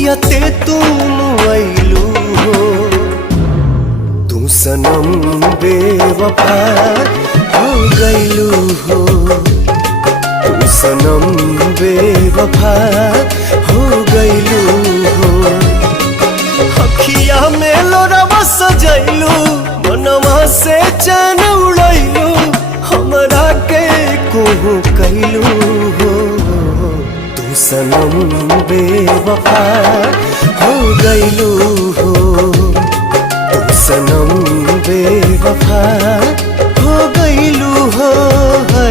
जियते तुम आइलू हो तू सनम बेवफा हो गइलू हो तू सनम बेवफा हो गइलू हो अखिया में लोरवा सजैलू मनवा से चैन उड़ैलू हमरा के कोहू कैलू हो तू सनम बेवफा हो गइलू हो तू सनम बेवफा हो गइलू हो है।